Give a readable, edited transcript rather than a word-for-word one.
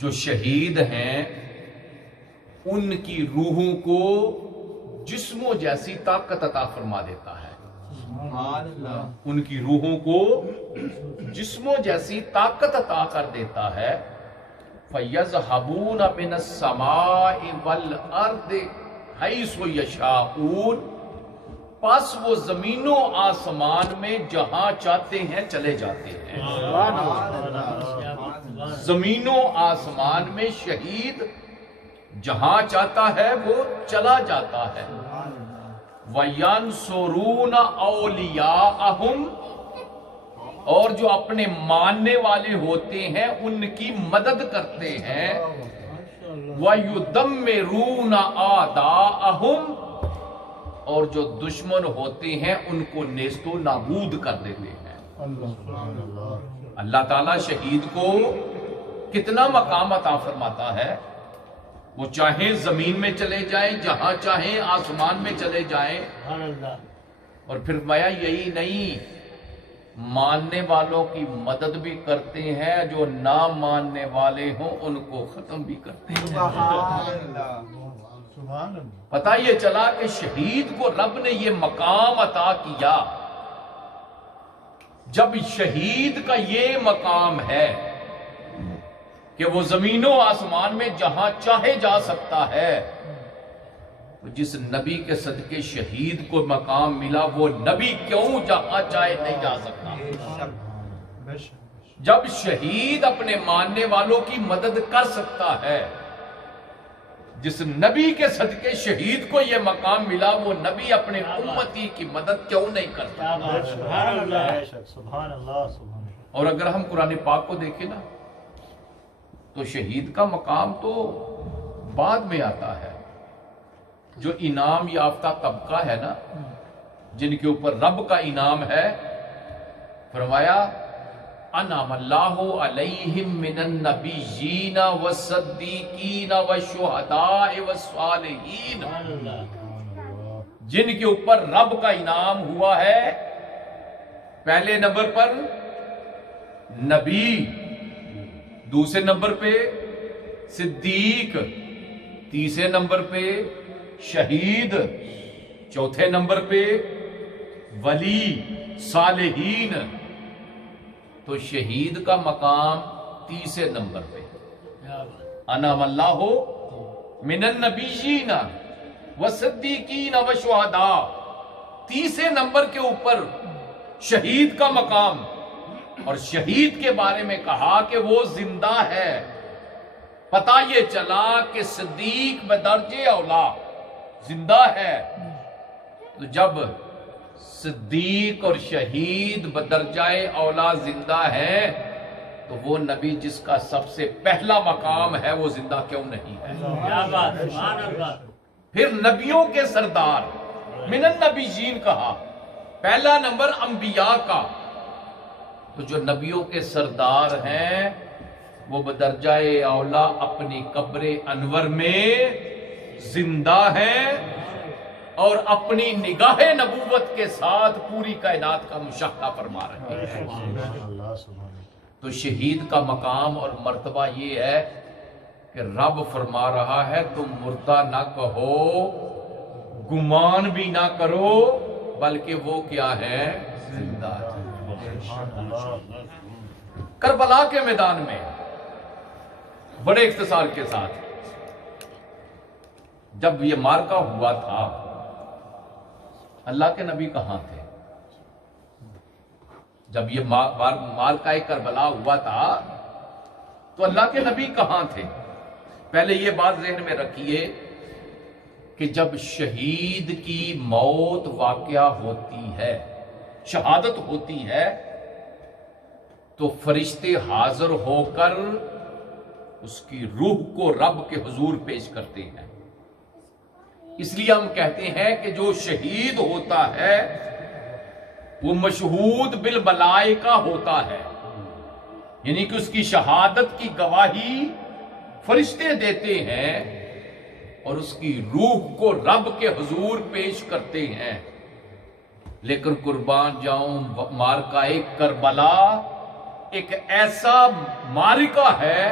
جو شہید ہیں ان کی روحوں کو جسموں جیسی طاقت عطا فرما دیتا ہے. ان کی روحوں کو جسموں جیسی طاقت عطا کر دیتا ہے. فَيَذْهَبُونَ مِنَ السَّمَاءِ وَالْأَرْضِ حَيْثُ يَشَاءُونَ، پس وہ زمین و آسمان میں جہاں چاہتے ہیں چلے جاتے ہیں. زمین و آسمان میں شہید جہاں چاہتا ہے وہ چلا جاتا ہے. وَيَنْصُرُونَ أَوْلِيَاءَهُمْ، اور جو اپنے ماننے والے ہوتے ہیں ان کی مدد کرتے ہیں. وَيُدَمِّرُونَ أَعْدَاءَهُمْ، اور جو دشمن ہوتے ہیں ان کو نیست و نابود کر دیتے ہیں. اللہ تعالیٰ شہید کو کتنا مقام عطا فرماتا ہے. وہ چاہیں زمین میں چلے جائیں، جہاں چاہیں آسمان میں چلے جائیں. اور پھر فرمایا یہی نہیں، ماننے والوں کی مدد بھی کرتے ہیں، جو نہ ماننے والے ہوں ان کو ختم بھی کرتے ہیں. پتہ یہ چلا کہ شہید کو رب نے یہ مقام عطا کیا. جب شہید کا یہ مقام ہے کہ وہ زمین و آسمان میں جہاں چاہے جا سکتا ہے، تو جس نبی کے صدقے شہید کو مقام ملا وہ نبی کیوں جہاں چاہے نہیں جا سکتا؟ جب شہید اپنے ماننے والوں کی مدد کر سکتا ہے، جس نبی کے صدقے شہید کو یہ مقام ملا وہ نبی اپنے امتی کی مدد کیوں نہیں کرتا؟ اور اگر ہم قرآن پاک کو دیکھیں نا تو شہید کا مقام تو بعد میں آتا ہے. جو انعام یافتہ طبقہ ہے نا، جن کے اوپر رب کا انعام ہے، فرمایا انعم اللہ علیہم من النبیین والصدیقین والشہداء والصالحین، جن کے اوپر رب کا انعام ہوا ہے. پہلے نمبر پر نبی، دوسرے نمبر پہ صدیق، تیسرے نمبر پہ شہید، چوتھے نمبر پہ ولی، صالحین. تو شہید کا مقام تیسرے نمبر پہ. انعم اللہ من النبیین والصدیقین والشہداء، تیسرے نمبر کے اوپر شہید کا مقام. اور شہید کے بارے میں کہا کہ وہ زندہ ہے. پتہ یہ چلا کہ صدیق بدرجہ اولا زندہ ہے. تو جب صدیق اور شہید بدرجہ اولا زندہ ہے تو وہ نبی جس کا سب سے پہلا مقام ہے وہ زندہ کیوں نہیں ہے؟ پھر نبیوں کے سردار من النبیین کہا، پہلا نمبر انبیاء کا. تو جو نبیوں کے سردار ہیں وہ بدرجہ اولا اپنی قبر انور میں زندہ ہیں اور اپنی نگاہ نبوت کے ساتھ پوری کائنات کا مشاہدہ فرما رہے ہیں. تو شہید کا مقام اور مرتبہ یہ ہے کہ رب فرما رہا ہے تم مردہ نہ کہو، گمان بھی نہ کرو، بلکہ وہ کیا ہے؟ زندہ ہے. کربلا کے میدان میں بڑے اختصار کے ساتھ جب یہ مارکا ہوا تھا، اللہ کے نبی کہاں تھے؟ جب یہ مارکہ کربلا ہوا تھا تو اللہ کے نبی کہاں تھے؟ پہلے یہ بات ذہن میں رکھیے کہ جب شہید کی موت واقعہ ہوتی ہے، شہادت ہوتی ہے، تو فرشتے حاضر ہو کر اس کی روح کو رب کے حضور پیش کرتے ہیں. اس لیے ہم کہتے ہیں کہ جو شہید ہوتا ہے وہ مشہود بالملائکہ ہوتا ہے، یعنی کہ اس کی شہادت کی گواہی فرشتے دیتے ہیں اور اس کی روح کو رب کے حضور پیش کرتے ہیں. لیکن قربان جاؤں، مارکہ کربلا ایک ایسا معرکہ ہے